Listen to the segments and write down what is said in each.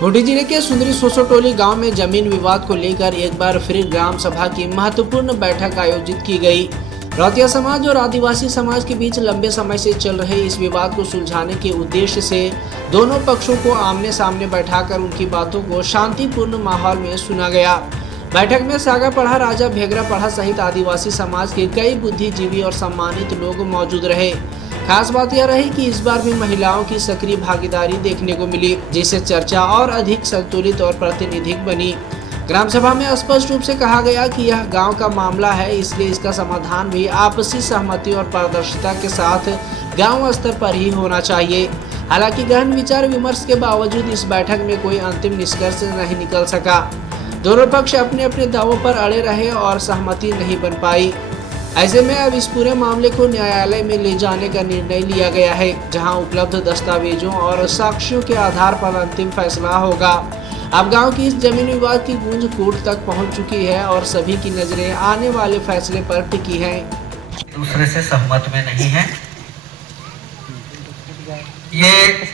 खूंटी जिले के सुंदरी सोसोटोली गांव में जमीन विवाद को लेकर एक बार फिर ग्राम सभा की महत्वपूर्ण बैठक आयोजित की गई। रौतिया समाज और आदिवासी समाज के बीच लंबे समय से चल रहे इस विवाद को सुलझाने के उद्देश्य से दोनों पक्षों को आमने सामने बैठाकर उनकी बातों को शांतिपूर्ण माहौल में सुना गया। बैठक में सागा पढ़ा, राजा भेगरा पढ़ा सहित आदिवासी समाज के कई बुद्धिजीवी और सम्मानित लोग मौजूद रहे। खास बात यह रही कि इस बार भी महिलाओं की सक्रिय भागीदारी देखने को मिली, जिससे चर्चा और अधिक संतुलित और प्रातिनिधिक बनी। ग्राम सभा में स्पष्ट रूप से कहा गया कि यह गांव का मामला है, इसलिए इसका समाधान भी आपसी सहमति और पारदर्शिता के साथ गांव स्तर पर ही होना चाहिए। हालांकि गहन विचार विमर्श के बावजूद इस बैठक में कोई अंतिम निष्कर्ष नहीं निकल सका। दोनों पक्ष अपने अपने दावों पर अड़े रहे और सहमति नहीं बन पाई। ऐसे में अब इस पूरे मामले को न्यायालय में ले जाने का निर्णय लिया गया है, जहां उपलब्ध दस्तावेजों और साक्ष्यों के आधार पर अंतिम फैसला होगा। अब गांव की इस जमीन विवाद की गूंज कोर्ट तक पहुंच चुकी है और सभी की नजरें आने वाले फैसले पर टिकी हैं। दूसरे से सहमत में नहीं है। ये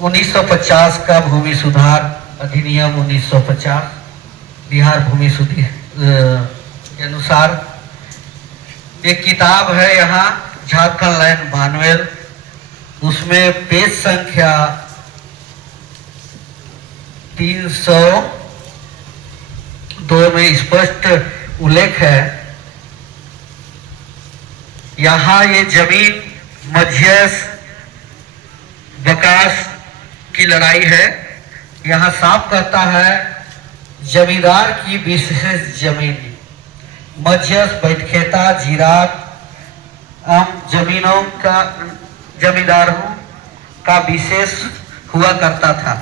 1950 का भूमि सुधार अधिनियम 1950 बिहार भूमि सुधार के अनुसार एक किताब है यहाँ झारखंड लैंड मानुअल, उसमें पेज संख्या 302 में स्पष्ट उल्लेख है। यहाँ ये जमीन मध्यस्थ विकास की लड़ाई है। यहाँ साफ कहता है जमींदार की विशेष जमीन मध्यस्थ बैठखेता जीरात जमीनों का जमींदारों का विशेष हुआ करता था,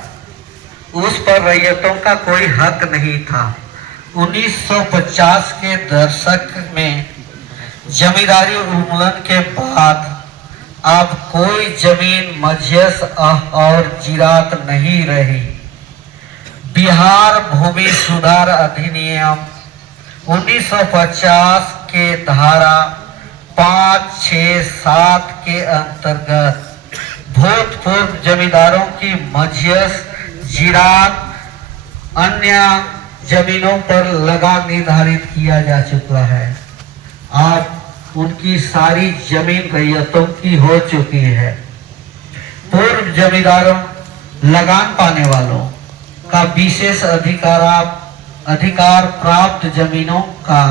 उस पर रैयतों का कोई हक नहीं था। 1950 के दशक में जमींदारी उन्मूलन के बाद अब कोई जमीन मध्यस्थ और जीरात नहीं रही। बिहार भूमि सुधार अधिनियम 1950 के धारा 5, 6, 7 के अंतर्गत भूतपूर्व जमींदारों की मध्यस्थ जीरात अन्य जमीनों पर लगान निर्धारित किया जा चुका है। आज उनकी सारी जमीन रैयतों की हो चुकी है। पूर्व जमींदारों लगान पाने वालों का विशेष अधिकार प्राप्त जमीनों का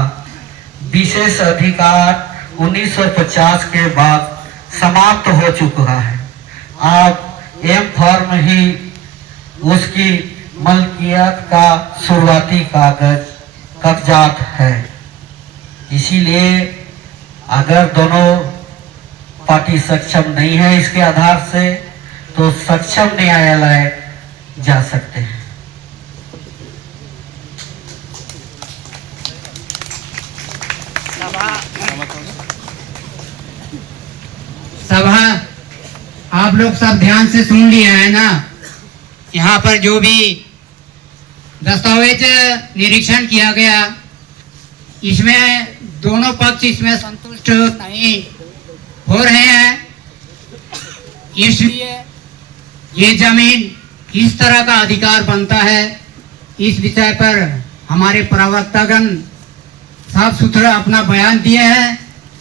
विशेष अधिकार 1950 के बाद समाप्त हो चुका है। अब एम फॉर्म ही उसकी मलकियत का शुरुआती कागजात है। इसीलिए अगर दोनों पार्टी सक्षम नहीं है इसके आधार से, तो सक्षम न्यायालय जा सकते हैं। सभा आप लोग सब ध्यान से सुन लिए हैं ना। यहाँ पर जो भी दस्तावेज निरीक्षण किया गया, इसमें दोनों पक्ष इसमें संतुष्ट नहीं हो रहे हैं। इसलिए ये जमीन किस तरह का अधिकार बनता है, इस विषय पर हमारे प्रवक्तागण साफ सुथरा अपना बयान दिए हैं।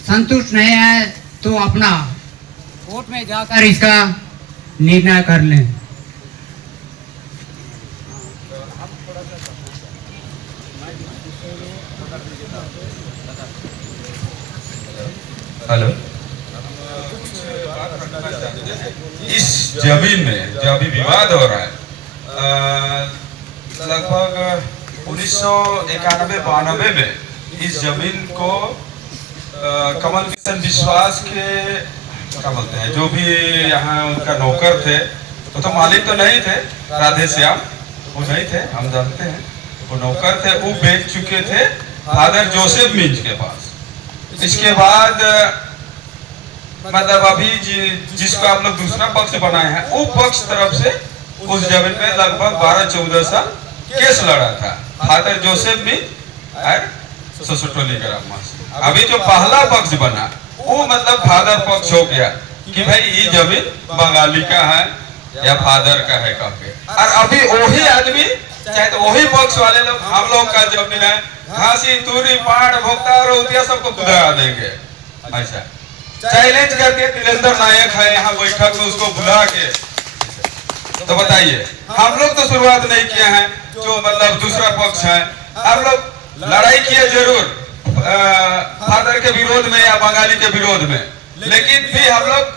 संतुष्ट नहीं है तो अपना कोर्ट में जाकर इसका निर्णय कर लें। हेलो, इस जमीन में जो अभी विवाद हो रहा है, लगभग 1991-92 में इस जमीन को कमल किशन विश्वास के क्या बोलते हैं, जो भी यहाँ उनका नौकर थे, वो तो मालिक तो नहीं थे, राधे श्याम वो नहीं थे, हम जानते हैं, वो नौकर थे, वो बेच चुके थे फादर जोसेफ मिंज के पास। इसके बाद मतलब अभी जिसको आप लोग दूसरा पक्ष बनाए हैं, वो पक्ष तरफ से उस जमीन में लगभग 12-14 साल केस लड़ा था फादर जोसेफ मिंज सोसोटोली ग्राम में। अभी जो पहला पक्ष बना वो मतलब फादर पक्ष हो गया कि भाई ये जमीन बंगाली का है, या फादर का है कह के। और अभी वही आदमी चाहे तो वही पक्ष वाले लोग हम लोग का जमीन है घासी तूरी पहाड़ भोक्ता और सबको खुदा देंगे। अच्छा चैलेंज करके वीरेंद्र नायक है यहाँ बैठक में, उसको बुला के तो बताइए हम लोग तो शुरुआत नहीं किए हैं, जो मतलब दूसरा पक्ष है हम लोग लड़ाई किए जरूर फादर के विरोध में या बंगाली के विरोध में, लेकिन भी हम लोग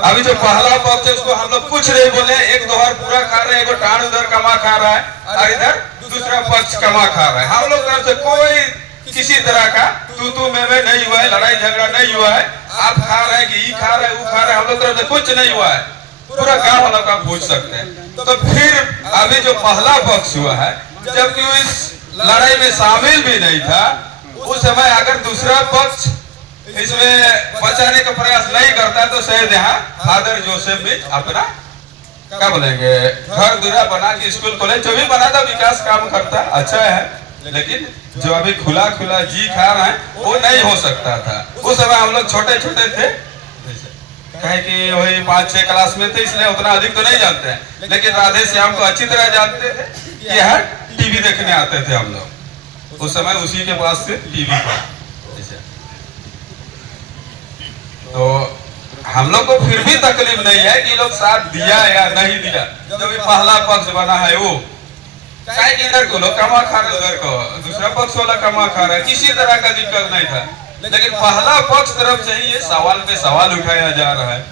अभी जो पहला पक्ष है उसको हम लोग कुछ नहीं बोले, एक दोहर पूरा खा रहे हैं, एगो टाण उधर कमा खा रहा है और इधर दूसरा पक्ष कमा खा रहा है। हम लोग तरफ से कोई किसी तरह का तू मैं नहीं हुआ है, लड़ाई झगड़ा नहीं हुआ है, आप खा रहे हैं कि ये खा रहे हैं वो खा रहे हैं, हम लोग तरफ से कुछ नहीं हुआ है, पूरा गाँव वालों का पूछ सकते हैं। तो फिर अभी जो पहला पक्ष हुआ है जबकि वो इस लड़ाई में शामिल भी नहीं था, उस समय अगर दूसरा पक्ष इसमें बचाने का प्रयास नहीं करता तो शायद यहाँ फादर जोसेफ भी अपना क्या बोलेंगे घर दूरा बना के स्कूल कॉलेज जो भी बना था विकास काम करता अच्छा है, लेकिन जो अभी खुला खुला जी खा रहे हैं वो नहीं हो सकता था। उस समय हम लोग छोटे छोटे थे, कहे कि वही 5-6 क्लास में थे, इसलिए उतना अधिक तो नहीं जानते हैं, लेकिन राधे श्याम को अच्छी तरह जानते थे कि यहाँ टीवी देखने आते थे हम लोग। उस समय उसी के पास से टीवी पर, तो हम लोग को फिर भी तकलीफ नहीं है कि लोग साथ दिया या नहीं दिया। जो भी पहला पक्ष बना है वो चाहे इधर को लोग कमा खा रहे, उधर को दूसरा पक्ष वाला कमा खा रहा है, किसी तरह का दिक्कत नहीं था, लेकिन पहला पक्ष तरफ से ही ये सवाल पे सवाल उठाया जा रहा है,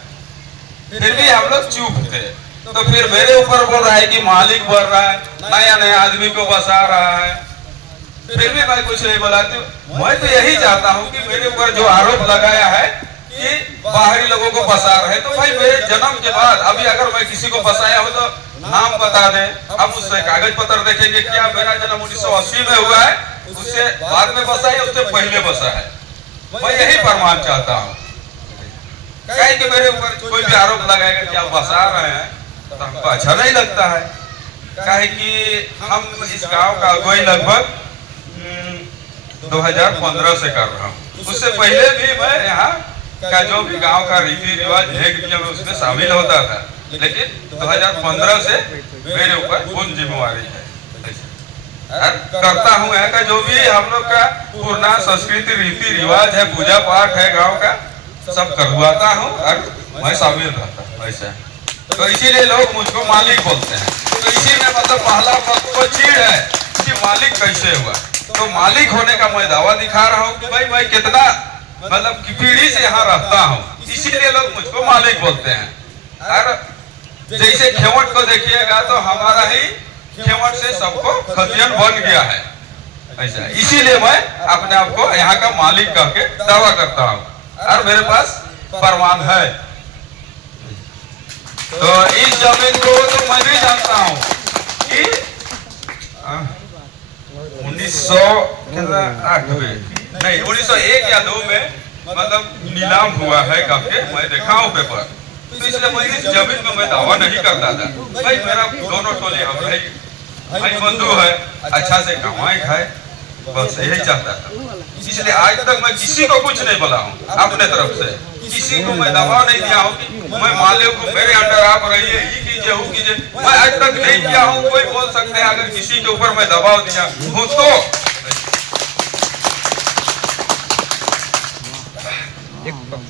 फिर भी हम लोग चुप थे। तो फिर मेरे ऊपर बोल रहा है कि मालिक बोल रहा है, नया नया आदमी को बसा रहा है, फिर भी मैं कुछ नहीं बोला। मैं तो यही चाहता हूँ कि मेरे ऊपर जो आरोप लगाया है कि बाहरी लोगों को फंसा रहे, तो भाई मेरे जन्म के बाद अभी अगर मैं किसी को फंसाया हो तो नाम बता दे, हम उससे कागज पत्र देखेंगे क्या मेरा जन्म 1980 में हुआ है, उससे बाद में बसा है उससे पहले बसा है। मैं यही प्रमाण चाहता हूँ, कहे कि मेरे ऊपर कोई भी आरोप लगाएगा कि आप फंसा रहे हैं तो हमको अच्छा नहीं लगता है। कहे कि हम इस गाँव का अगुवाई लगभग 2015 से कर रहा हूँ, उससे पहले भी मैं यहाँ का जो भी गांव का रीति रिवाज नियम उसमें शामिल होता था, लेकिन 2015 से मेरे ऊपर पूर्ण जिम्मेवारी है। करता हूँ यहाँ का जो भी हम लोग का पूर्ण संस्कृति रीति रिवाज है, पूजा पाठ है गांव का, सब करवाता हूँ और मैं शामिल रहता हूँ ऐसा। तो इसीलिए लोग मुझको मालिक बोलते हैं। तो इसी में मतलब पहला पक्ष को चीड़ है कि मालिक कैसे हुआ, तो मालिक होने का मैं दावा दिखा रहा हूँ कि भाई मैं कितना मतलब की पीढ़ी से यहाँ रहता हूँ, इसीलिए लोग मुझको मालिक बोलते हैं। और जैसे खेवट को देखिएगा तो हमारा ही खेवट से सबको खतियन बन गया है ऐसा, इसीलिए मैं अपने आप को यहाँ का मालिक कह के दावा करता हूँ और मेरे पास प्रमाण है। तो इस जमीन को तो मैं भी जानता हूँ कि 1908 में नहीं 1901 या 2 में मतलब नीलाम हुआ है करके मैं देखा हूँ पेपर, तो इसलिए मैं इस जमीन में मैं दावा नहीं करता था। भाई मेरा दोनों टोले हम भाई बंधु है, अच्छा से कमाई खाए, बस यही चाहता था। इसलिए आज तक मैं किसी को कुछ नहीं बोला हूँ, अपने तरफ से किसी को मैं दबाव नहीं दिया हूँ कि मैं मालिक को मेरे अंडर आप रहिए, ये कीजिए वो कीजिए, मैं आज तक नहीं किया हूँ। कोई बोल सकते हैं अगर किसी के ऊपर मैं दबाव दिया हूँ तो